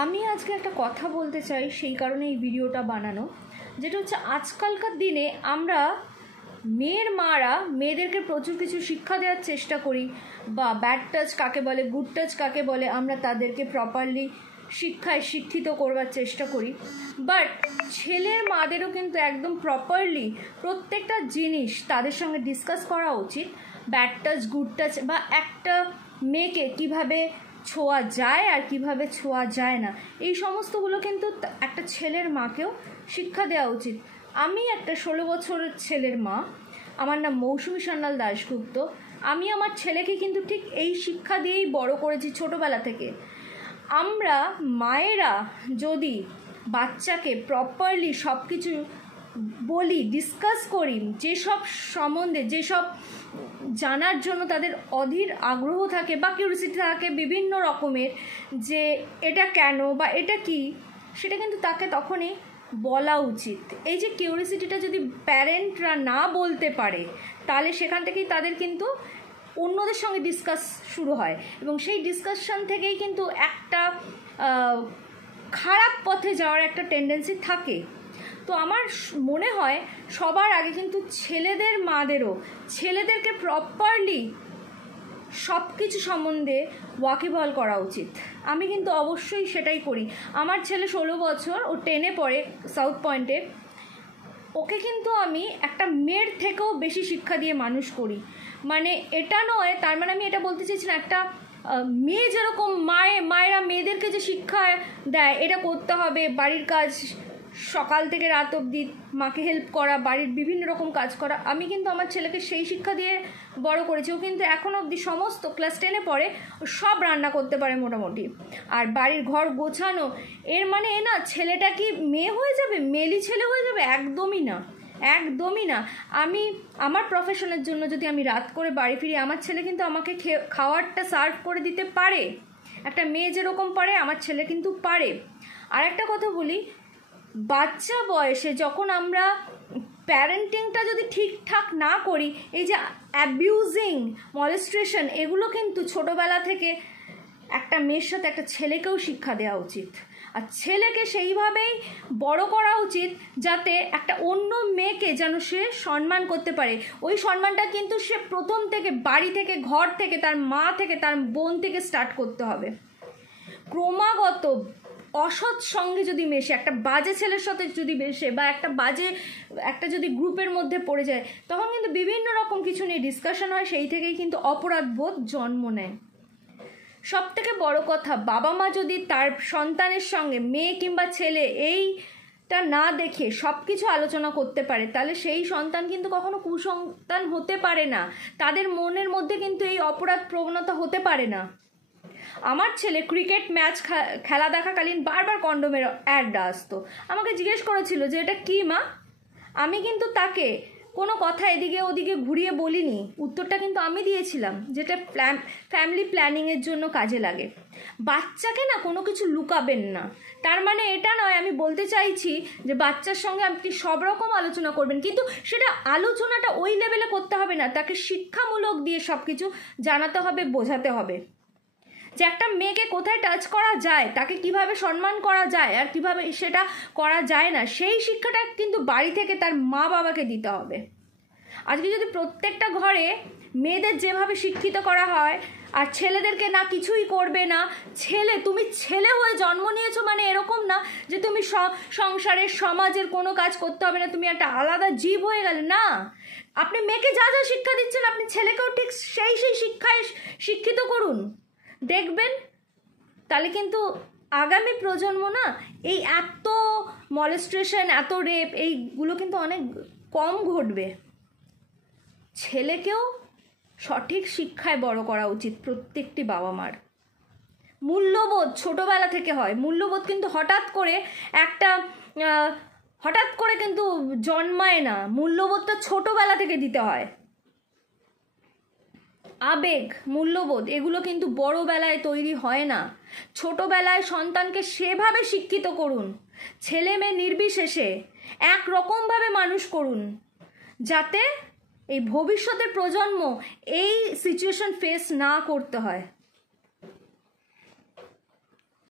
আমি আজকে একটা কথা বলতে চাই, সেই কারণে এই ভিডিওটা বানানো, যেটা হচ্ছে আজকালকার দিনে আমরা মারা মেয়েদেরকে প্রচুর কিছু শিক্ষা দেওয়ার চেষ্টা করি, বা ব্যাড টাচ কাকে বলে, গুড টাচ কাকে বলে, আমরা তাদেরকে প্রপারলি শিক্ষায় শিক্ষিত করবার চেষ্টা করি। বাট ছেলের মাদেরও কিন্তু একদম প্রপারলি প্রত্যেকটা জিনিস তাদের সঙ্গে ডিসকাস করা উচিত। ব্যাড টাচ, গুড টাচ, বা একটা মেয়েকে কিভাবে ছোঁয়া যায় আর কিভাবে ছোঁয়া যায় না, এই সমস্তগুলো কিন্তু একটা ছেলের মাকেও শিক্ষা দেওয়া উচিত। আমি একটা 16 বছরের ছেলের মা, আমার নাম মৌসুমী সান্যাল দাশগুপ্ত। আমি আমার ছেলেকে কিন্তু ঠিক এই শিক্ষা দিয়েই বড় করেছি ছোটোবেলা থেকে। আমরা মায়েরা যদি বাচ্চাকে প্রপারলি সব কিছু বলি, ডিসকাস করি, যেসব সম্বন্ধে, যেসব জানার জন্য তাদের অধীর আগ্রহ থাকে বা কিউরিসিটি থাকে বিভিন্ন রকমের, যে এটা কেন বা এটা কি, সেটা কিন্তু তাকে তখনই বলা উচিত। এই যে কিউরিসিটিটা যদি প্যারেন্টরা না বলতে পারে, তাহলে সেখান থেকেই তাদের কিন্তু অন্যদের সঙ্গে ডিসকাস শুরু হয়, এবং সেই ডিসকাশন থেকেই কিন্তু একটা খারাপ পথে যাওয়ার একটা টেন্ডেন্সি থাকে। তো আমার মনে হয় সবার আগে কিন্তু ছেলেদের মাদেরও ছেলেদেরকে প্রপারলি সব কিছু সম্বন্ধে ওয়াকিবহাল করা উচিত। আমি কিন্তু অবশ্যই সেটাই করি। আমার ছেলে 16 বছর, ও 10-এ পড়ে সাউথ পয়েন্টে। ওকে কিন্তু আমি একটা মেয়ের থেকেও বেশি শিক্ষা দিয়ে মানুষ করি। মানে এটা নয়, তার মানে আমি এটা বলতে চাইছি না একটা মেয়ে যেরকম মায়েরা মেয়েদেরকে যে শিক্ষা দেয়, এটা করতে হবে, বাড়ির কাজ সকাল থেকে রাত অবধি মাকে হেল্প করা, বাড়ির বিভিন্ন রকম কাজ করা, আমি কিন্তু আমার ছেলেকে সেই শিক্ষা দিয়ে বড় করেছি। ও কিন্তু এখন অবধি সমস্ত ক্লাস 10-এ পড়ে, ও সব রান্না করতে পারে মোটামুটি, আর বাড়ির ঘর গোছানো। এর মানে এ না ছেলেটা কি মেয়ে হয়ে যাবে, মেলি ছেলে হয়ে যাবে, একদমই না, একদমই না। আমি আমার প্রফেশনের জন্য যদি আমি রাত করে বাড়ি ফিরি, আমার ছেলে কিন্তু আমাকে খাওয়ারটা সার্ভ করে দিতে পারে। একটা মেয়ে যেরকম পারে, আমার ছেলে কিন্তু পারে। আর একটা কথা বলি, বাচ্চা বয়সে যখন আমরা প্যারেন্টিংটা যদি ঠিকঠাক না করি, এই যে অ্যাবিউজিং, মলেস্ট্রেশন, এগুলো কিন্তু ছোটোবেলা থেকে একটা মেয়ের সাথে একটা ছেলেকেও শিক্ষা দেওয়া উচিত। আর ছেলেকে সেইভাবেই বড় করা উচিত যাতে একটা অন্য মেয়েকে যেন সে সম্মান করতে পারে। ওই সম্মানটা কিন্তু সে প্রথম থেকে, বাড়ি থেকে, ঘর থেকে, তার মা থেকে, তার বোন থেকে স্টার্ট করতে হবে। ক্রমাগত অসৎ সঙ্গে যদি মেশে, একটা বাজে ছেলের সাথে যদি মেশে, বা একটা যদি গ্রুপের মধ্যে পড়ে যায়, তখন কিন্তু বিভিন্ন রকম কিছু নিয়ে ডিসকাশন হয়, সেই থেকেই কিন্তু অপরাধবোধ জন্ম নেয়। সব থেকে বড় কথা, বাবা মা যদি তার সন্তানের সঙ্গে, মেয়ে কিংবা ছেলে, এইটা না দেখে সব কিছু আলোচনা করতে পারে, তাহলে সেই সন্তান কিন্তু কখনো কুসন্তান হতে পারে না। তাদের মনের মধ্যে কিন্তু এই অপরাধ প্রবণতা হতে পারে না। আমার ছেলে ক্রিকেট ম্যাচ খেলা দেখাকালীন বারবার কন্ডোমের অ্যাড আসতো। আমাকে জিজ্ঞেস করেছিল যে এটা কী মা। আমি কিন্তু তাকে কোনো কথা এদিকে ওদিকে ঘুরিয়ে বলিনি, উত্তরটা কিন্তু আমি দিয়েছিলাম, যেটা ফ্যামিলি প্ল্যানিংয়ের জন্য কাজে লাগে। বাচ্চাকে না কোনো কিছু লুকাবেন না। তার মানে এটা নয় আমি বলতে চাইছি যে বাচ্চার সঙ্গে আপনি সব রকম আলোচনা করবেন, কিন্তু সেটা আলোচনাটা ওই লেভেলে করতে হবে না। তাকে শিক্ষামূলক দিয়ে সব কিছু জানাতে হবে, বোঝাতে হবে যে একটা মেয়েকে কোথায় টাচ করা যায়, তাকে কিভাবে সম্মান করা যায় আর কিভাবে সেটা করা যায় না, সেই শিক্ষাটা কিন্তু বাড়ি থেকে তার মা বাবাকে দিতে হবে। আজকে যদি প্রত্যেকটা ঘরে মেয়েদের যেভাবে শিক্ষিত করা হয়, আর ছেলেদেরকে না কিছুই করবে না, তুমি ছেলে হয়ে জন্ম নিয়েছো মানে এরকম না যে তুমি সংসারের, সমাজের কোনো কাজ করতে হবে না, তুমি একটা আলাদা জীব হয়ে গেলে না। আপনি মেয়েকে যা যা শিক্ষা দিচ্ছেন, আপনি ছেলেকেও ঠিক সেই শিক্ষায় শিক্ষিত করুন, দেখবেন তাহলে কিন্তু আগামী প্রজন্ম না এই এত মলেস্ট্রেশন, এত রেপ, এইগুলো কিন্তু অনেক কম ঘটবে। ছেলেকেও সঠিক শিক্ষায় বড় করা উচিত প্রত্যেকটি বাবা মার। মূল্যবোধ ছোটোবেলা থেকে হয়। মূল্যবোধ কিন্তু হঠাৎ করে কিন্তু জন্মায় না, মূল্যবোধটা ছোটোবেলা থেকে দিতে হয়। আবেগ, মূল্যবোধ, এগুলো কিন্তু বড়োবেলায় তৈরি হয় না। ছোটোবেলায় সন্তানকে সেভাবে শিক্ষিত করুন, ছেলে মেয়ে নির্বিশেষে একরকমভাবে মানুষ করুন, যাতে এই ভবিষ্যতের প্রজন্ম এই সিচুয়েশন ফেস না করতে হয়।